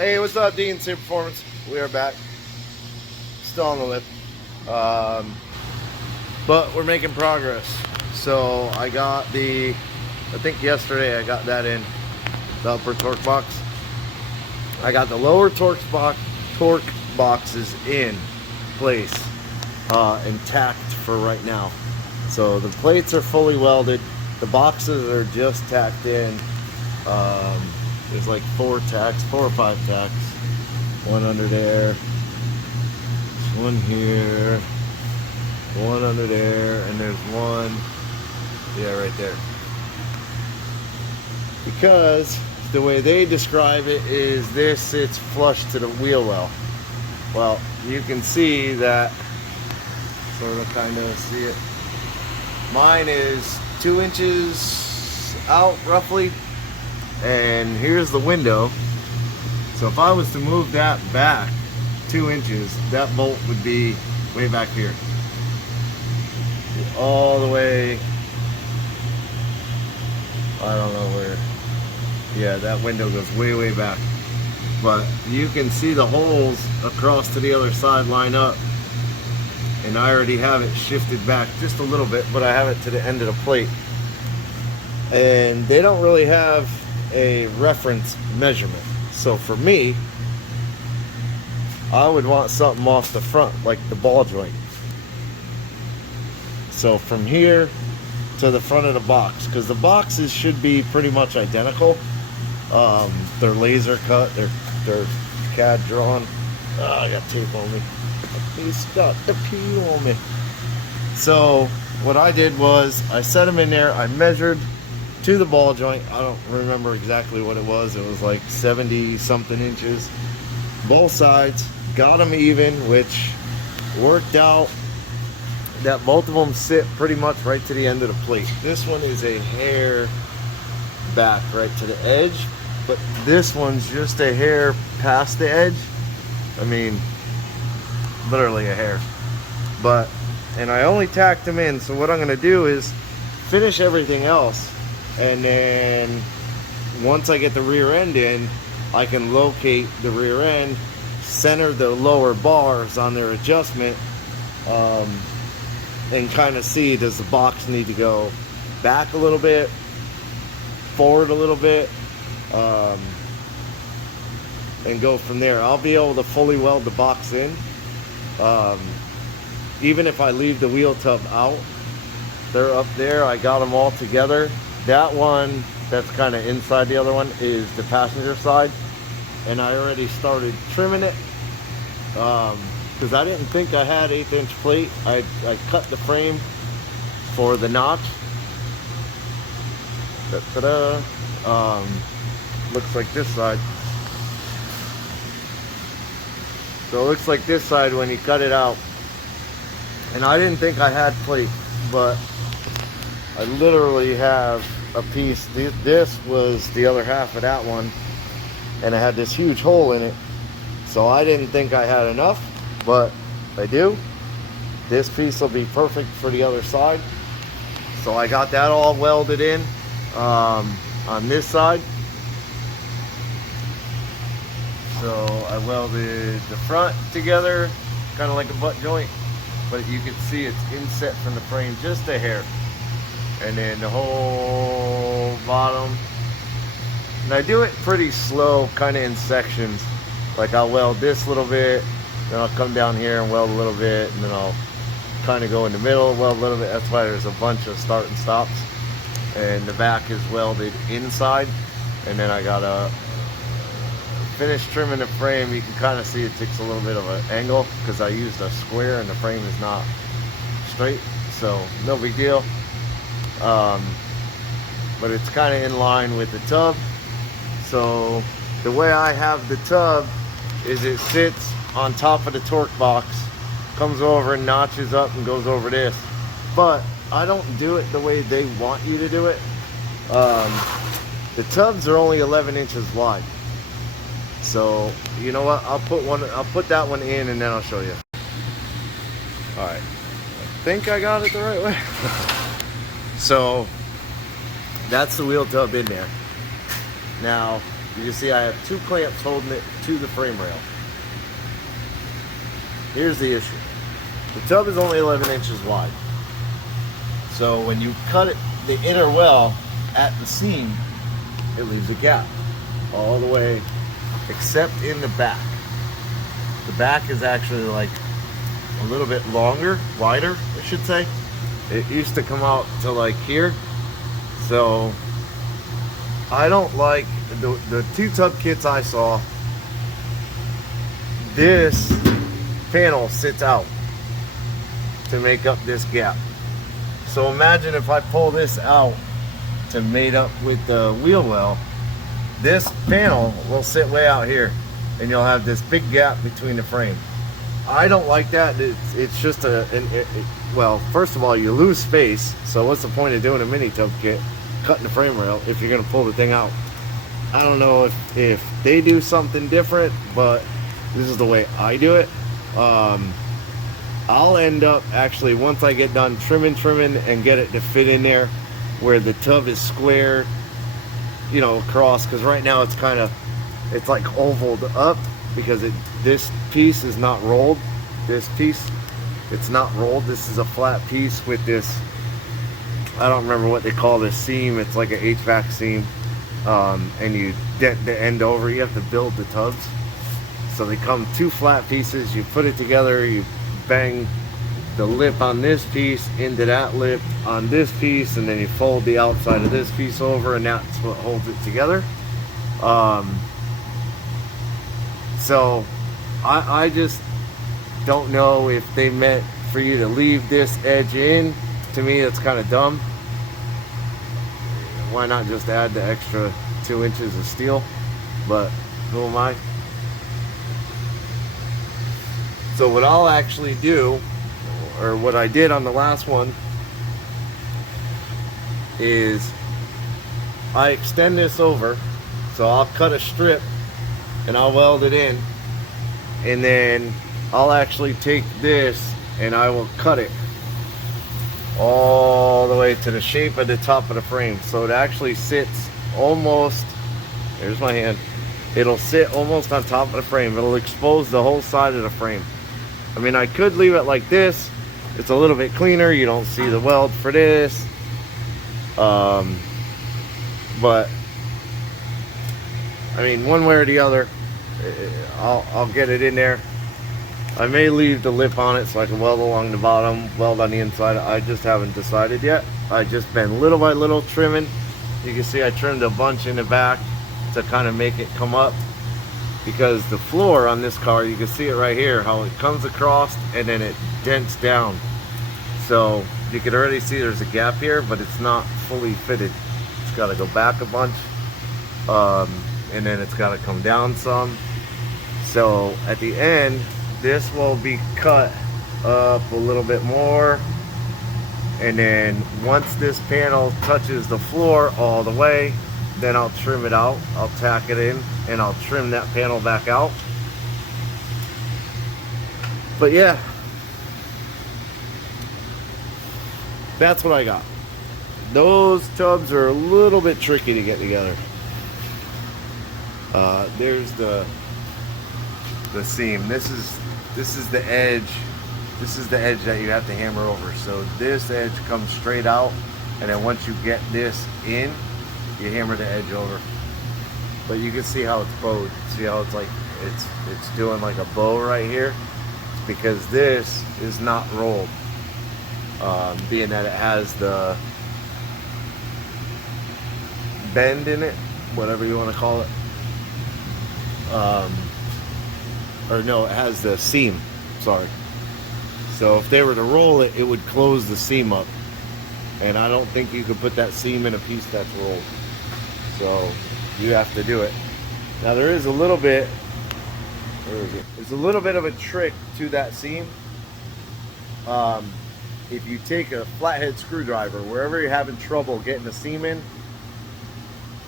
Hey, what's up, Dean? Same Performance. We are back. Still on the lip. But we're making progress. So I got I think yesterday I got that in, the upper torque box. I got the lower torque boxes in place, intact for right now. So the plates are fully welded. The boxes are just tacked in. There's like 4 or 5 tacks. One under there, one here, one under there, and there's one, yeah, right there. Because the way they describe it is this sits flush to the wheel well. Well, you can see that, sort of kind of see it. Mine is 2 inches out roughly, and here's the window. So if I was to move that back 2 inches, that bolt would be way back here. All the way, I don't know where. Yeah, that window goes way, way back. But you can see the holes across to the other side line up. And I already have it shifted back just a little bit, but I have it to the end of the plate. And they don't really have a reference measurement. So for me, I would want something off the front, like the ball joint. So from here to the front of the box, because the boxes should be pretty much identical. They're laser cut, they're CAD drawn. Oh, I got tape on me. He's got the pee on me. So what I did was I set them in there. I measured to the ball joint. I don't remember exactly what it was. It was like 70 something inches. Both sides, got them even, which worked out that both of them sit pretty much right to the end of the plate. This one is a hair back right to the edge, but this one's just a hair past the edge. I mean, literally a hair. And I only tacked them in, so what I'm gonna do is finish everything else, and then once I get the rear end in, I can locate the rear end, center the lower bars on their adjustment, and kind of see, does the box need to go back a little bit, forward a little bit, and go from there. I'll be able to fully weld the box in. Even if I leave the wheel tub out, they're up there. I got them all together. That one that's kind of inside the other one is the passenger side, and I already started trimming it because I didn't think I had 1/8 inch plate. I cut the frame for the notch. Looks like this side. So it looks like this side when you cut it out. And I didn't think I had plate, but I literally have a piece. This was the other half of that one, and it had this huge hole in it. So I didn't think I had enough, but I do. This piece will be perfect for the other side. So I got that all welded in on this side. So I welded the front together, kind of like a butt joint, but you can see it's inset from the frame just a hair. And then the whole bottom. And I do it pretty slow, kind of in sections. Like I'll weld this little bit, then I'll come down here and weld a little bit, and then I'll kind of go in the middle, weld a little bit. That's why there's a bunch of start and stops. And the back is welded inside. And then I got a finish trimming the frame. You can kind of see it takes a little bit of an angle because I used a square and the frame is not straight, so no big deal. But it's kind of in line with the tub. So the way I have the tub is it sits on top of the torque box, comes over and notches up and goes over this. But I don't do it the way they want you to do it. The tubs are only 11 inches wide. So you know what? I'll put that one in and then I'll show you. All right. I think I got it the right way. So that's the wheel tub in there. Now You can see I have 2 clamps holding it to the frame rail. Here's the issue. The tub is only 11 inches wide. So when you cut it, the inner well at the seam, it leaves a gap all the way, except in the back. The back is actually like a little bit longer, wider, I should say. It used to come out to like here. So I don't like the 2 tub kits I saw. This panel sits out to make up this gap. So imagine if I pull this out to mate up with the wheel well, this panel will sit way out here and you'll have this big gap between the frame. I don't like that. It's just well, first of all, you lose space, so what's the point of doing a mini tub kit, cutting the frame rail, if you're gonna pull the thing out? I don't know if they do something different, but this is the way I do it. I'll end up actually, once I get done trimming and get it to fit in there where the tub is square, you know, across, because right now it's kind of, it's like ovaled up because this piece is not rolled. This piece, it's not rolled. This is a flat piece with this, I don't remember what they call this seam. It's like an HVAC seam, and you dent the end over. You have to build the tubs, so they come 2 flat pieces. You put it together, you bang the lip on this piece into that lip on this piece, and then you fold the outside of this piece over, and that's what holds it together. So I just don't know if they meant for you to leave this edge in. To me, it's kind of dumb. Why not just add the extra 2 inches of steel? But who am I? So what I'll actually do, or what I did on the last one, is I extend this over. So I'll cut a strip and I'll weld it in, and then I'll actually take this and I will cut it all the way to the shape of the top of the frame, so it actually sits almost, there's my hand, it'll sit almost on top of the frame. It'll expose the whole side of the frame. I mean, I could leave it like this. It's a little bit cleaner. You don't see the weld for this. But I mean, one way or the other, I'll get it in there. I may leave the lip on it so I can weld along the bottom, weld on the inside. I just haven't decided yet. I just been little by little trimming. You can see I trimmed a bunch in the back to kind of make it come up, because the floor on this car, you can see it right here, how it comes across and then it dents down. So you can already see there's a gap here, but it's not fully fitted. It's got to go back a bunch, and then it's got to come down some. So at the end, this will be cut up a little bit more, and then once this panel touches the floor all the way, then I'll trim it out. I'll tack it in and I'll trim that panel back out. But yeah, that's what I got. Those tubs are a little bit tricky to get together. There's the seam. This is the edge. This is the edge that you have to hammer over. So this edge comes straight out, and then once you get this in, you hammer the edge over. But you can see how it's bowed. See how it's like it's doing like a bow right here? It's because this is not rolled, being that it has the bend in it, whatever you want to call it. Or no, it has the seam, sorry. So if they were to roll it, it would close the seam up, and I don't think you could put that seam in a piece that's rolled. So you have to do it. Now there is a little bit, where is it? There's a little bit of a trick to that seam. If you take a flathead screwdriver, wherever you're having trouble getting the seam in,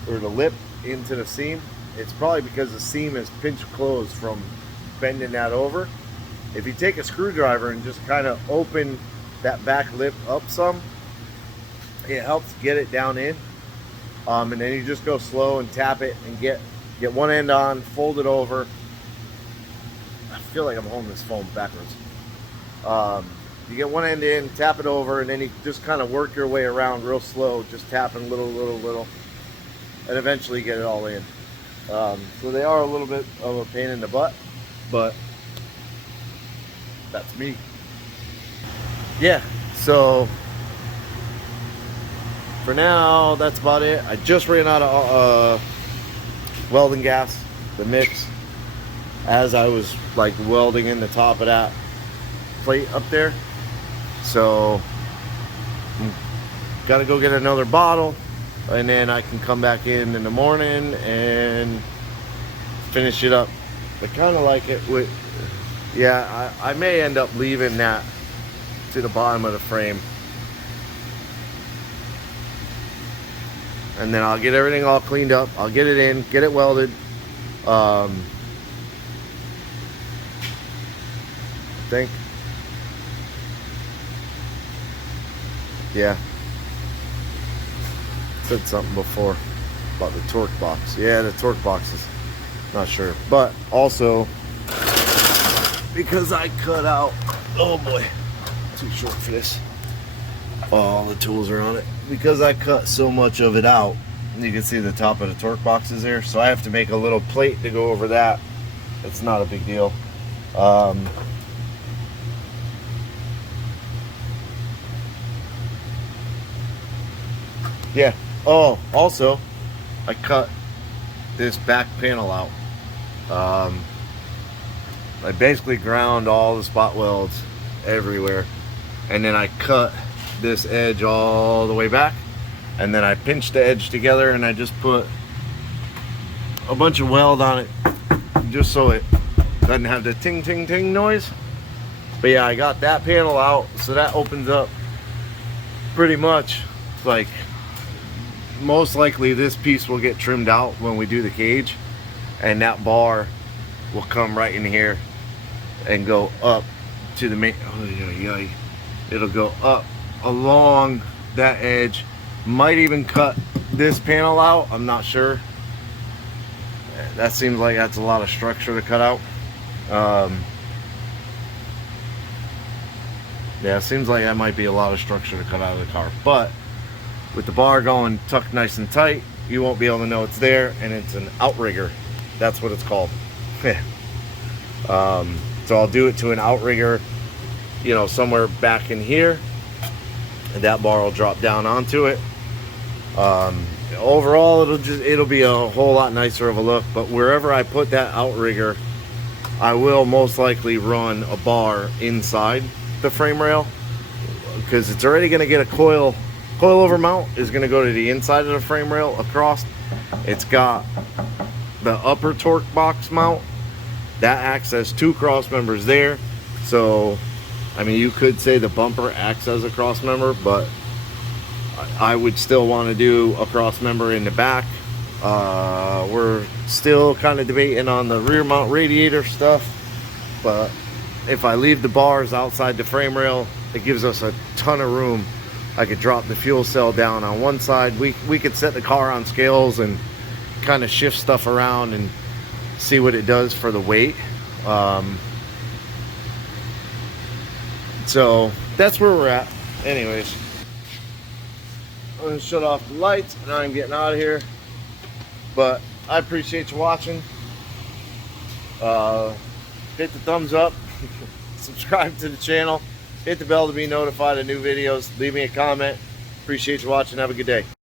or the lip into the seam, it's probably because the seam is pinched closed from bending that over. If you take a screwdriver and just kind of open that back lip up some, it helps get it down in. And then you just go slow and tap it and get Get one end on, fold it over. I feel like I'm holding this phone backwards. You get one end in, tap it over, and then you just kind of work your way around real slow, just tapping little, and eventually get it all in. So they are a little bit of a pain in the butt, but that's me. Yeah, so for now, that's about it. I just ran out of welding gas, the mix, as I was like welding in the top of that plate up there. So gotta go get another bottle, and then I can come back in the morning and finish it up. I kind of like it with, yeah, I may end up leaving that to the bottom of the frame, and then I'll get everything all cleaned up. I'll get it in, get it welded. I think, yeah, said something before about the torque box. Yeah, the torque box is not sure, but also because I cut out, oh boy, too short for this. All the tools are on it. Because I cut so much of it out, you can see the top of the torque box is there, so I have to make a little plate to go over that. It's not a big deal. Yeah. Oh, also, I cut this back panel out. I basically ground all the spot welds everywhere, and then I cut this edge all the way back, and then I pinched the edge together, and I just put a bunch of weld on it just so it doesn't have the ting ting ting noise. But yeah, I got that panel out, so that opens up pretty much. Like, most likely this piece will get trimmed out when we do the cage, and that bar will come right in here and go up to the main. It'll go up along that edge. Might even cut this panel out, I'm not sure. That seems like that's a lot of structure to cut out. Yeah, it seems like that might be a lot of structure to cut out of the car, but with the bar going tucked nice and tight, you won't be able to know it's there, and it's an outrigger. That's what it's called. So I'll do it to an outrigger, you know, somewhere back in here, and that bar will drop down onto it. Overall, it'll be a whole lot nicer of a look, but wherever I put that outrigger, I will most likely run a bar inside the frame rail, because it's already going to get a coilover mount is going to go to the inside of the frame rail across. It's got the upper torque box mount that acts as two cross members there. So I mean, you could say the bumper acts as a cross member, but I would still want to do a cross member in the back. We're still kind of debating on the rear mount radiator stuff, but if I leave the bars outside the frame rail, it gives us a ton of room. I could drop the fuel cell down on one side. We could set the car on scales and kind of shift stuff around and see what it does for the weight. So that's where we're at. Anyways, I'm gonna shut off the lights and I'm getting out of here. But I appreciate you watching. Hit the thumbs up, subscribe to the channel, hit the bell to be notified of new videos, leave me a comment. Appreciate you watching. Have a good day.